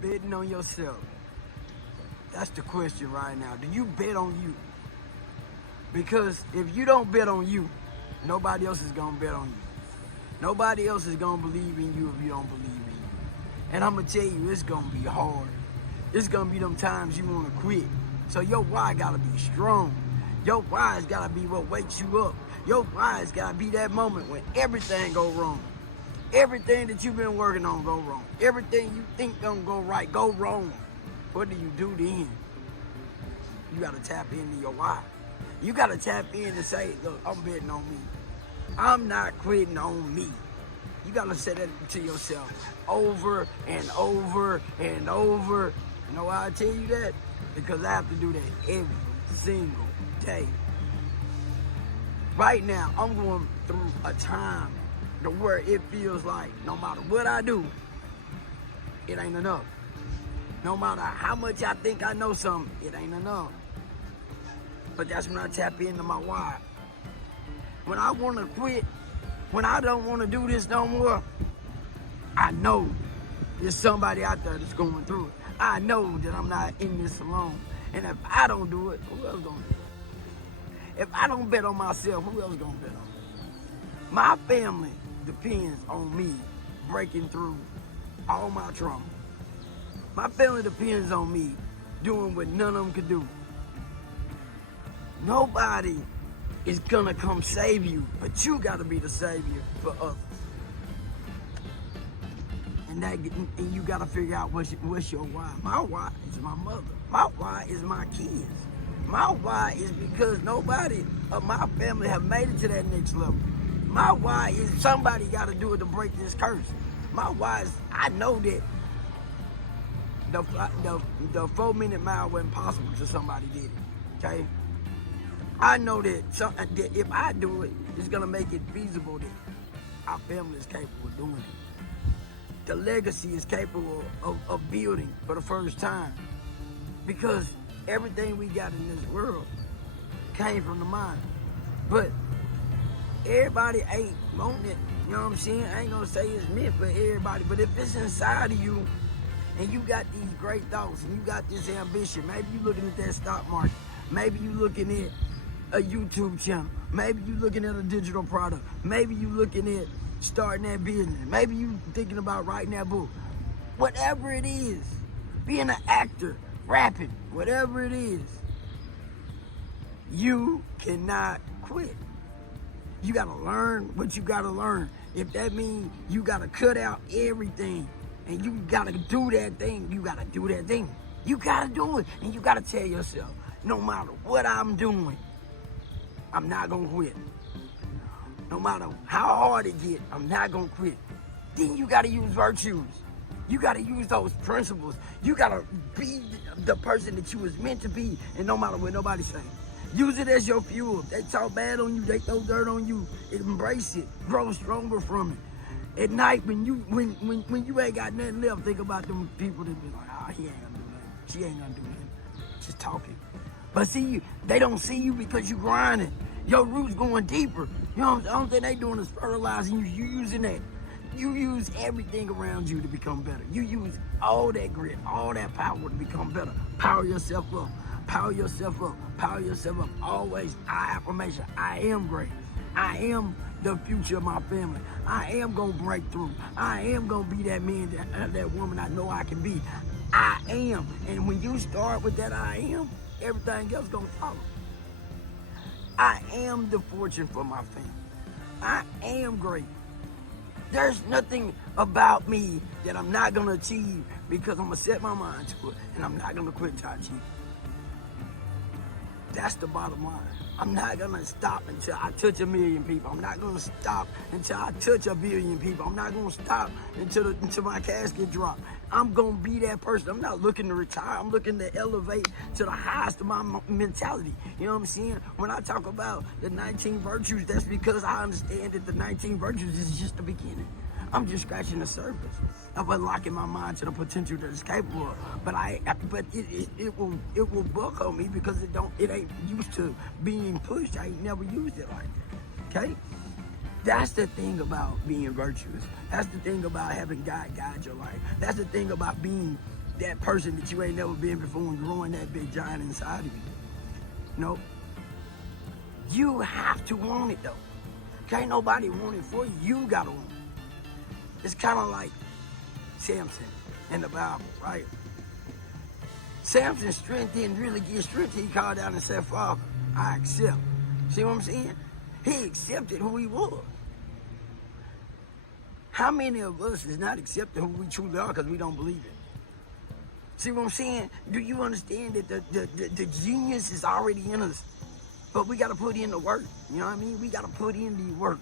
betting on yourself? That's the question right now. Do you bet on you? Because if you don't bet on you, nobody else is gonna bet on you. Nobody else is gonna believe in you if you don't believe in you. And I'm gonna tell you, it's gonna be hard. It's gonna be them times you wanna quit. So your why gotta be strong. Your why's gotta be what wakes you up. Your why's gotta be that moment when everything go wrong. Everything that you've been working on go wrong. Everything you think gonna go right, go wrong. What do you do then? You gotta tap into your why. You gotta tap in and say, look, I'm betting on me. I'm not quitting on me. You gotta say that to yourself over and over and over. You know why I tell you that? Because I have to do that every single day. Right now, I'm going through a time to where it feels like no matter what I do, it ain't enough. No matter how much I think I know something, it ain't enough. But that's when I tap into my why. When I want to quit, when I don't want to do this no more, I know there's somebody out there that's going through it. I know that I'm not in this alone. And if I don't do it, who else gonna do it? If I don't bet on myself, who else gonna bet on me? My family depends on me breaking through all my trauma. My family depends on me doing what none of them could do. Nobody is gonna come save you, but you gotta be the savior for others. And you gotta figure out what's your why. My why is my mother. My why is my kids. My why is because nobody of my family have made it to that next level. My why is somebody gotta do it to break this curse. My why is I know that the 4-minute mile wasn't possible till somebody did it. Okay? I know that if I do it, it's gonna make it feasible that our family is capable of doing it. The legacy is capable of building for the first time. Because everything we got in this world came from the mind. But everybody ain't wanting it, you know what I'm saying? I ain't gonna say it's meant for everybody, but if it's inside of you and you got these great thoughts and you got this ambition, maybe you looking at that stock market, maybe you looking at a YouTube channel, maybe you looking at a digital product, maybe you looking at starting that business, maybe you thinking about writing that book. Whatever it is, being an actor, rapping, whatever it is, you cannot quit. You gotta learn what you gotta learn. If that means you gotta cut out everything and you gotta do that thing, you gotta do that thing. You gotta do it, and you gotta tell yourself, no matter what I'm doing, I'm not gonna quit. No matter how hard it gets, I'm not gonna quit. Then you gotta use virtues. You gotta use those principles. You gotta be the person that you was meant to be, and no matter what nobody say. Use it as your fuel. They talk bad on you, they throw dirt on you. Embrace it. Grow stronger from it. At night, when you ain't got nothing left, think about them people that be like, he ain't gonna do nothing. She ain't gonna do nothing. Just talking. But see, they don't see you because you grinding. Your roots going deeper. You know, the only thing they doing is fertilizing you. You using that. You use everything around you to become better. You use all that grit, all that power to become better. Power yourself up. Power yourself up. Power yourself up. Always, affirmation. I am great. I am the future of my family. I am gonna break through. I am gonna be that man, that woman I know I can be. I am. And when you start with that I am, everything else gonna follow. I am the fortune for my family. I am great. There's nothing about me that I'm not gonna achieve because I'm gonna set my mind to it and I'm not gonna quit till I achieve it. That's the bottom line. I'm not gonna stop until I touch 1 million people. I'm not gonna stop until I touch 1 billion people. I'm not gonna stop until my casket drop. I'm gonna be that person. I'm not looking to retire. I'm looking to elevate to the highest of my mentality. You know what I'm saying? When I talk about the 19 virtues, that's because I understand that the 19 virtues is just the beginning. I'm just scratching the surface of unlocking my mind to the potential that it's capable of. But it will buck on me because it ain't used to being pushed. I ain't never used it like that. Okay? That's the thing about being virtuous. That's the thing about having God guide your life. That's the thing about being that person that you ain't never been before and growing that big giant inside of you. No. You have to want it though. Can't nobody want it for you. You gotta want it. It's kind of like Samson in the Bible, right? Samson's strength didn't really get strength. He called out and said, Father, I accept. See what I'm saying? He accepted who he was. How many of us is not accepting who we truly are because we don't believe it? See what I'm saying? Do you understand that the genius is already in us? But we got to put in the work. You know what I mean? We got to put in the work.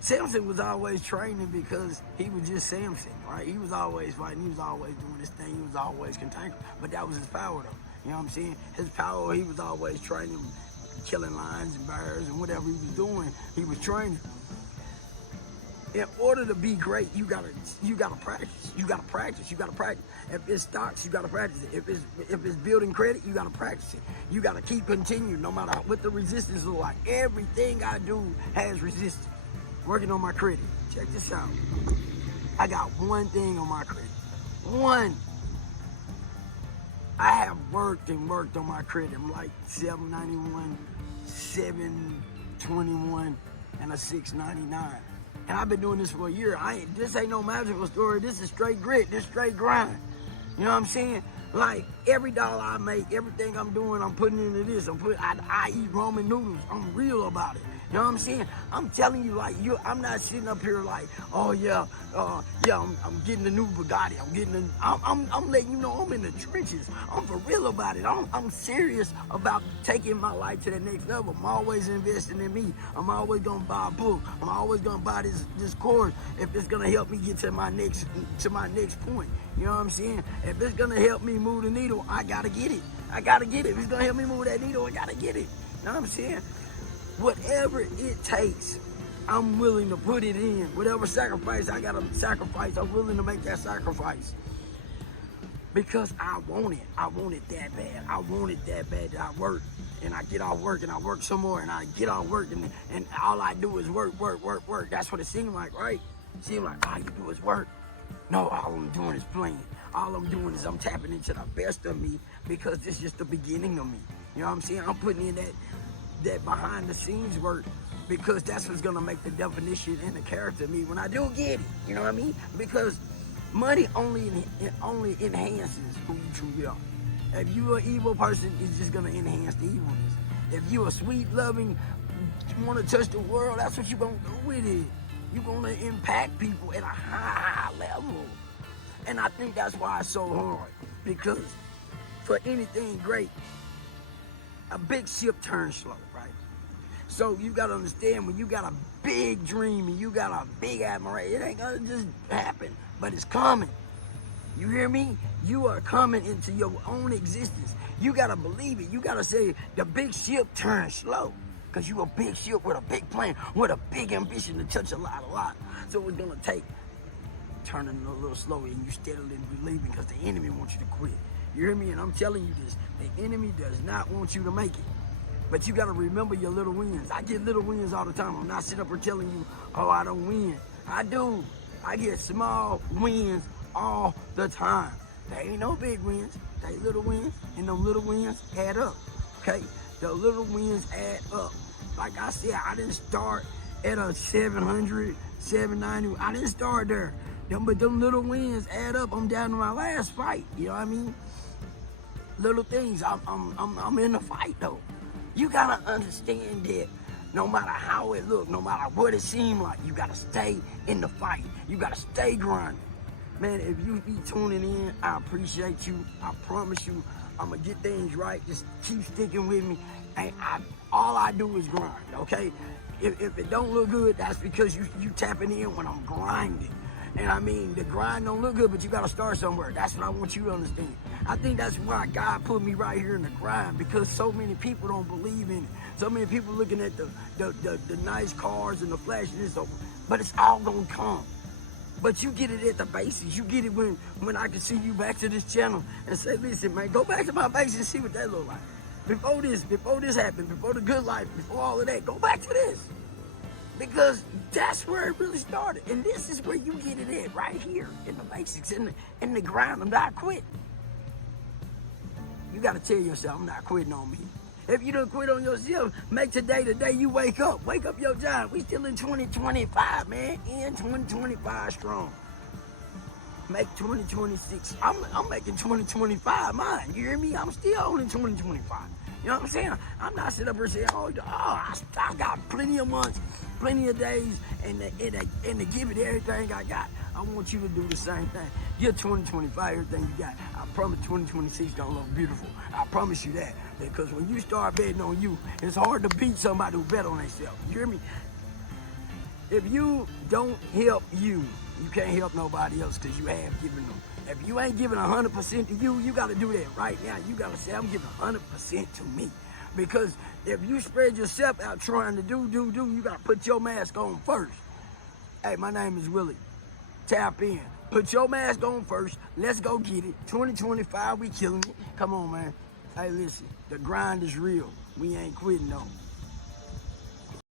Samson was always training because he was just Samson, right? He was always fighting. He was always doing his thing. He was always cantankerous. But that was his power, though. You know what I'm saying? His power, he was always training, killing lions and bears and whatever he was doing, he was training. In order to be great, you gotta practice. You gotta practice. You gotta practice. If it's stocks, you gotta practice it. If it's building credit, you gotta practice it. You gotta keep continuing, no matter what the resistance looks like. Everything I do has resistance. Working on my credit. Check this out. I got one thing on my credit. One. I have worked and worked on my credit. I'm like 791, 721, and a 699. And I've been doing this for a year. This ain't no magical story. This is straight grit. This is straight grind. You know what I'm saying? Like, every dollar I make, everything I'm doing, I'm putting into this. I eat ramen noodles. I'm real about it. You know what I'm saying? I'm telling you, like, I'm not sitting up here like, oh yeah, I'm getting the new Bugatti. I'm letting you know I'm in the trenches. I'm for real about it. I'm serious about taking my life to the next level. I'm always investing in me. I'm always gonna buy a book. I'm always gonna buy this course if it's gonna help me get to my next point. You know what I'm saying? If it's gonna help me move the needle, I gotta get it. I gotta get it. If it's gonna help me move that needle, I gotta get it. You know what I'm saying? Whatever it takes, I'm willing to put it in. Whatever sacrifice I gotta sacrifice, I'm willing to make that sacrifice. Because I want it. I want it that bad. I want it that bad that I work. And I get off work and I work some more and I get off work and all I do is work. That's what it seemed like, right? It seemed like all you do is work. No, all I'm doing is playing. All I'm doing is I'm tapping into the best of me because this is just the beginning of me. You know what I'm saying? I'm putting in that behind the scenes work because that's what's gonna make the definition and the character of me when I do get it. You know what I mean? Because money only enhances who you truly are. If you're an evil person, it's just gonna enhance the evilness. If you're a sweet, loving, wanna touch the world, that's what you're gonna do with it. You're gonna impact people at a high level. And I think that's why it's so hard. Because for anything great, a big ship turns slow, right? So you gotta understand, when you got a big dream and you got a big admiration, it ain't gonna just happen, but it's coming. You hear me? You are coming into your own existence. You gotta believe it. You gotta say, the big ship turns slow. Because you a big ship with a big plan, with a big ambition to touch a lot. So it's gonna take turning a little slower and you steadily believing because the enemy wants you to quit. You hear me? And I'm telling you this, the enemy does not want you to make it. But you gotta remember your little wins. I get little wins all the time. I'm not sitting up here telling you, oh, I don't win. I do. I get small wins all the time. There ain't no big wins. They little wins, and them little wins add up, okay? The little wins add up. Like I said, I didn't start at a 700, 790. I didn't start there. But them little wins add up. I'm down to my last fight. You know what I mean? Little things. I'm in the fight though. You gotta understand that no matter how it look, no matter what it seemed like, you gotta stay in the fight. You gotta stay grinding. Man, if you be tuning in, I appreciate you. I promise you, I'm gonna get things right. Just keep sticking with me. And all I do is grind, okay? If it don't look good, that's because you tapping in when I'm grinding. And I mean, the grind don't look good, but you gotta start somewhere. That's what I want you to understand. I think that's why God put me right here in the grind, because so many people don't believe in it. So many people looking at the nice cars and the flashiness, but it's all gonna come. But you get it at the basics. You get it when I can see you back to this channel and say, listen, man, go back to my basics and see what that look like. Before this happened, before the good life, before all of that, go back to this. Because that's where it really started. And this is where you get it at, right here, in the basics, in the grind. I'm not quit. You got to tell yourself, I'm not quitting on me. If you don't quit on yourself, make today the day you wake up. Wake up your job. We still in 2025, man. In 2025 strong. Make 2026. I'm making 2025 mine. You hear me? I'm still only 2025. You know what I'm saying? I'm not sitting up here saying, I got plenty of months, plenty of days, and to give it everything I got. I want you to do the same thing. Get 2025 everything you got. I promise 2026 gonna look beautiful. I promise you that. Because when you start betting on you, it's hard to beat somebody who bet on themselves. You hear me? If you don't help you, you can't help nobody else because you have given them. If you ain't giving 100% to you, you got to do that right now. You got to say, I'm giving 100% to me. Because if you spread yourself out trying to do, you got to put your mask on first. Hey, my name is Willie. Tap in. Put your mask on first. Let's go get it. 2025, we killing it. Come on, man. Hey, listen, the grind is real. We ain't quitting, though.